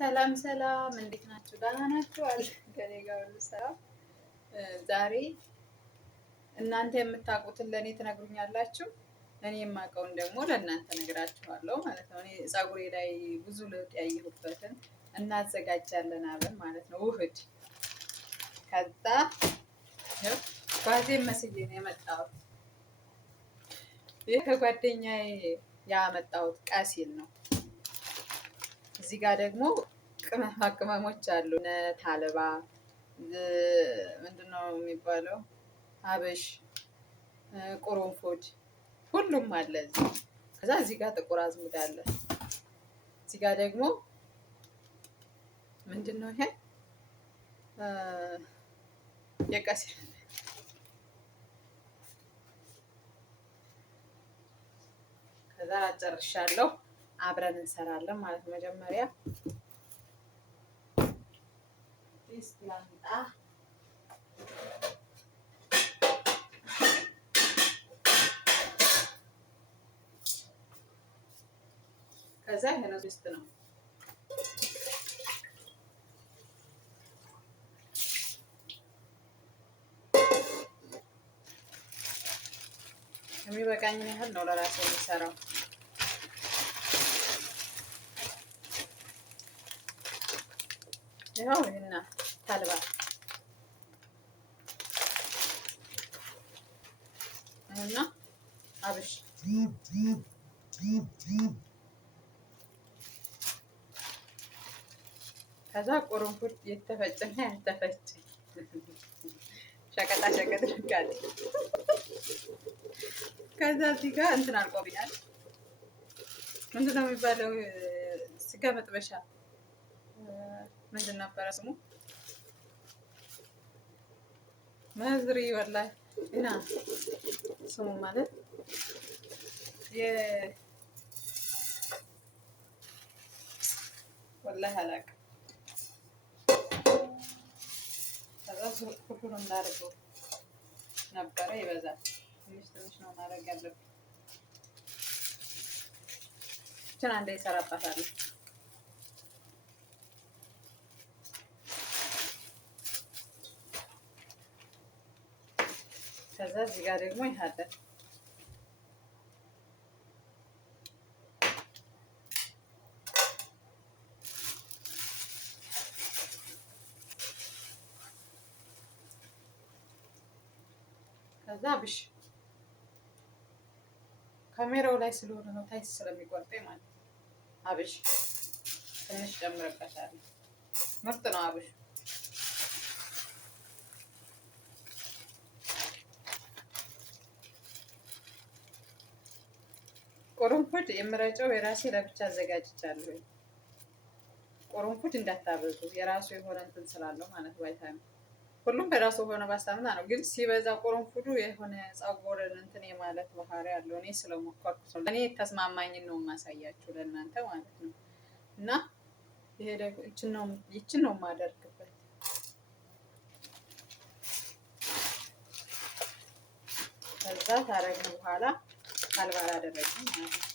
ሰላም ሰላም፣ እንዴት ናችሁ? ደህና ናችሁ? ከኔ ጋር ሁሉ ሰላም። ዛሬ እናንተ የምታውቁትን ለእኔ ትነግሩኛላችሁ፣ እኔ የማውቀውን ደግሞ ለእናንተ ነግራችኋለሁ ማለት ነው። እኔ ፀጉሬ ላይ ብዙ ለውጥ ያየሁበትን እናዘጋጃለን አብረን ማለት ነው። ውህድ ከዛ ባዜም መስዬ ነው የመጣሁት። ይህ ከጓደኛዬ ያመጣሁት ቀሲል ነው። እዚህ ጋር ደግሞ ቅመማ ቅመሞች አሉ። ታልባ ምንድነው የሚባለው? አብሽ፣ ቁርንፉድ ሁሉም አለ እዚህ። ከዛ እዚህ ጋር ጥቁር አዝሙድ አለ። እዚህ ጋር ደግሞ ምንድነው ይሄ? የቀሲል ከዛ አጨርሻለሁ። አብረን እንሰራለን ማለት ነው። መጀመሪያ ዲስት ላምጣ። ከዛ ይሄ ነው ዲስት ነው። የሚበቃኝን ያህል ነው ለራሴ የሚሰራው። ይኸው ይሄና ታልባ እና አብሽ ከዛ ቁርንፉድ የተፈጨና ያልተፈጨ ሸቀጣ ሸቀጥ ልካል። ከዛ እዚህ ጋር እንትን አልቆብኛል። ምንድን ነው የሚባለው? ስጋ መጥበሻ ምንድን ነበረ ስሙ? መዝሪ ወላሂ እና ስሙ ማለት ወላሂ አላውቅም። ከዛ ሁሉንም እንዳደርገው ነበረ። ይበዛል። ትንሽ ትንሽ ነው ማድረግ ያለብን። ብቻ አንዴ ይሰራባታል። ከዛ እዚህ ጋር ደግሞ ይሃለ ከዛ አብሽ ካሜራው ላይ ስለሆነ ነው ታይት ስለሚቆርጠኝ ማለት ነው። አብሽ ትንሽ ጨምርበታለሁ። ምርጥ ነው አብሽ። ቁርንፉድ የምረጨው የራሴ ለብቻ አዘጋጅቻለሁ። ቁርንፉድ እንዳታበዙ፣ የራሱ የሆነ እንትን ስላለው ማለት ቫይታሚን። ሁሉም በራሱ የሆነ ባስታምና ነው፣ ግን ሲበዛ ቁርንፉዱ የሆነ ፀጉርን እንትን የማለት ባህሪ ያለው። እኔ ስለሞከርኩት ነው። እኔ ተስማማኝን ነው የማሳያችሁ ለእናንተ ማለት ነው። እና ይሄ ደግሞ ይችን ነው የማደርግበት። ከዛ ታረግን በኋላ ታልባ አላደረግም ማለት ነው።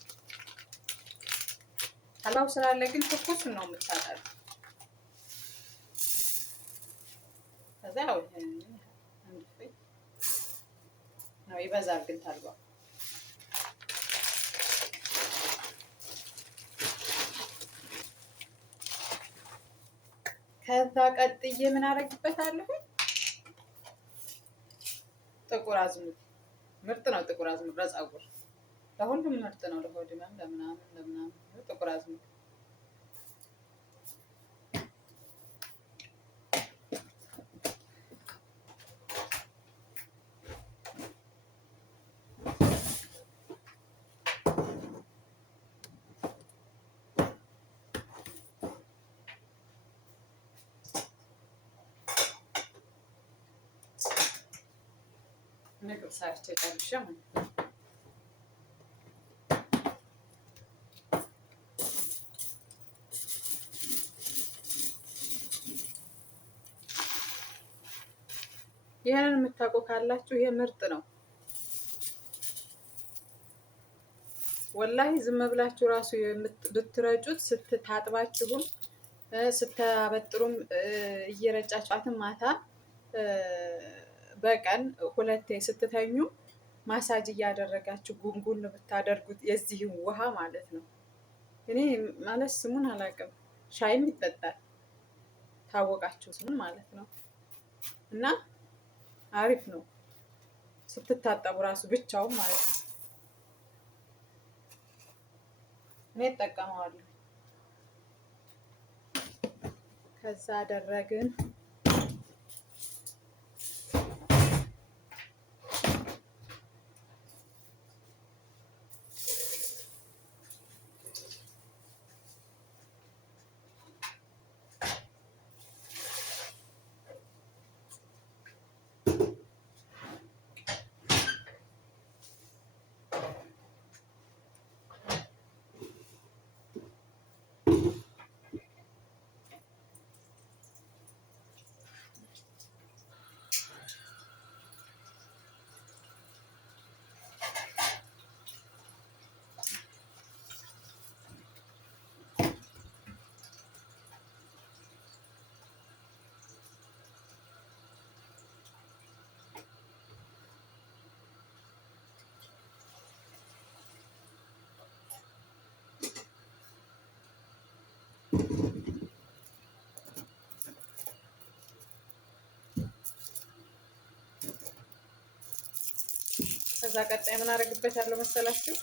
ታልባው ስላለ ግን ትኩስ ነው የምታጠር። ከዛ ያው ነው ይበዛል ግን ታልባው። ከዛ ቀጥዬ ምን አደርግበታለሁ? ጥቁር አዝሙድ። ምርጥ ነው ጥቁር አዝሙድ ለፀጉር ለሁሉም ምርጥ ነው። ለሆድ ህመም ለምናምን ጥቁር አዝሙድ ምግብ ሰርቼ ጨርሼ ማለት ነው። ይሄንን የምታውቁ ካላችሁ ይሄ ምርጥ ነው ወላሂ። ዝም ብላችሁ ራሱ ብትረጩት ስትታጥባችሁም ስታበጥሩም እየረጫችኋትም ማታ በቀን 2 ስትተኙ ማሳጅ እያደረጋችሁ ጉንጉን ብታደርጉት የዚህን ውሃ ማለት ነው። እኔ ማለት ስሙን አላውቅም፣ ሻይም ይጠጣል ታወቃችሁ ስሙን ማለት ነው። እና አሪፍ ነው ስትታጠቡ ራሱ ብቻውን ማለት ነው። እኔ እጠቀመዋለሁ። ከዛ አደረግን ከዛ ቀጣይ ምን አደርግበታለሁ መሰላችሁ?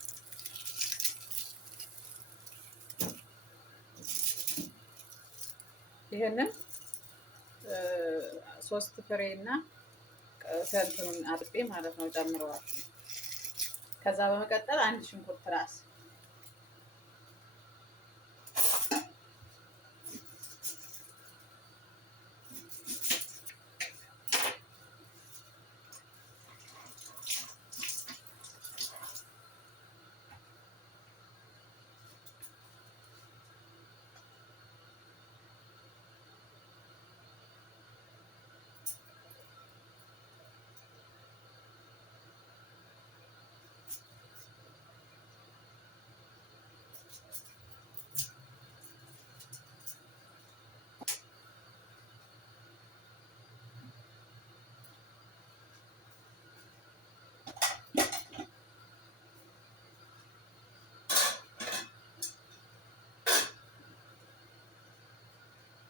ይሄንን 3 ፍሬ እና ከእንትኑን አጥቤ ማለት ነው ጨምረዋለሁ። ከዛ በመቀጠል 1 ሽንኩርት ራስ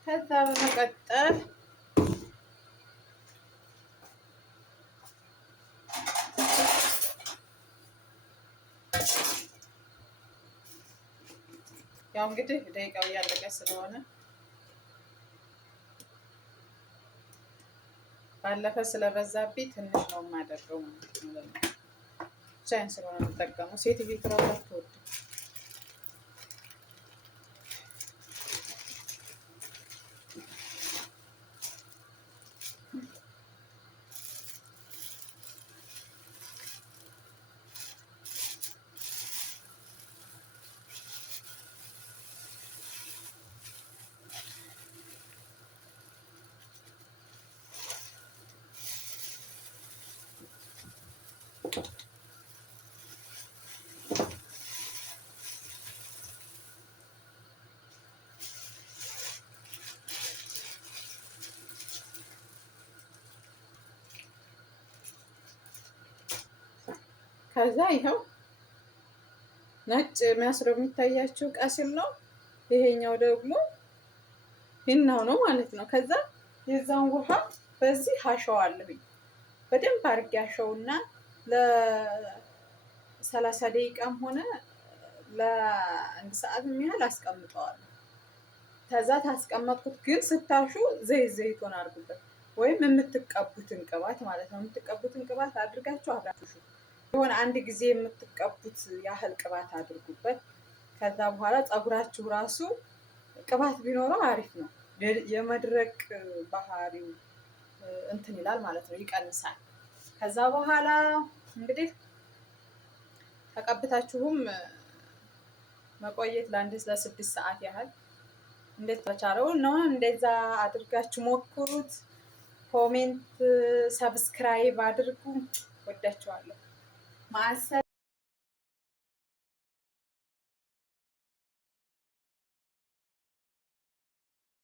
ከዛ በመቀጠል ያው እንግዲህ ደቂቃው እያለቀ ስለሆነ ባለፈ ስለበዛብኝ ትንሽ ነው የማደርገው ማለት ነው። ቻይን ስለሆነ የምጠቀመው ሴትዮ ትራውላት ትወድ ከዛ ይኸው ነጭ የሚያስረው የሚታያችሁ ቀሲል ነው። ይሄኛው ደግሞ ሂናው ነው ማለት ነው። ከዛ የዛን ውሃ በዚህ አሸዋለሁኝ በደንብ አድርጌ አሸውና ለ30 ደቂቃም ሆነ ለ1 ሰዓት የሚያህል አስቀምጠዋለሁ። ከዛ ታስቀመጥኩት ግን ስታሹ ዘይቱን አድርጉበት ወይም የምትቀቡትን ቅባት ማለት ነው። የምትቀቡትን ቅባት አድርጋችሁ አብራችሁ የሆነ 1 ጊዜ የምትቀቡት ያህል ቅባት አድርጉበት። ከዛ በኋላ ፀጉራችሁ ራሱ ቅባት ቢኖረው አሪፍ ነው። የመድረቅ ባህሪው እንትን ይላል ማለት ነው፣ ይቀንሳል። ከዛ በኋላ እንግዲህ ተቀብታችሁም መቆየት ለ6 ሰዓት ያህል እንዴት ተቻለው ነው። እንደዛ አድርጋችሁ ሞክሩት። ኮሜንት፣ ሰብስክራይብ አድርጉ። ወዳችኋለሁ። ማሰ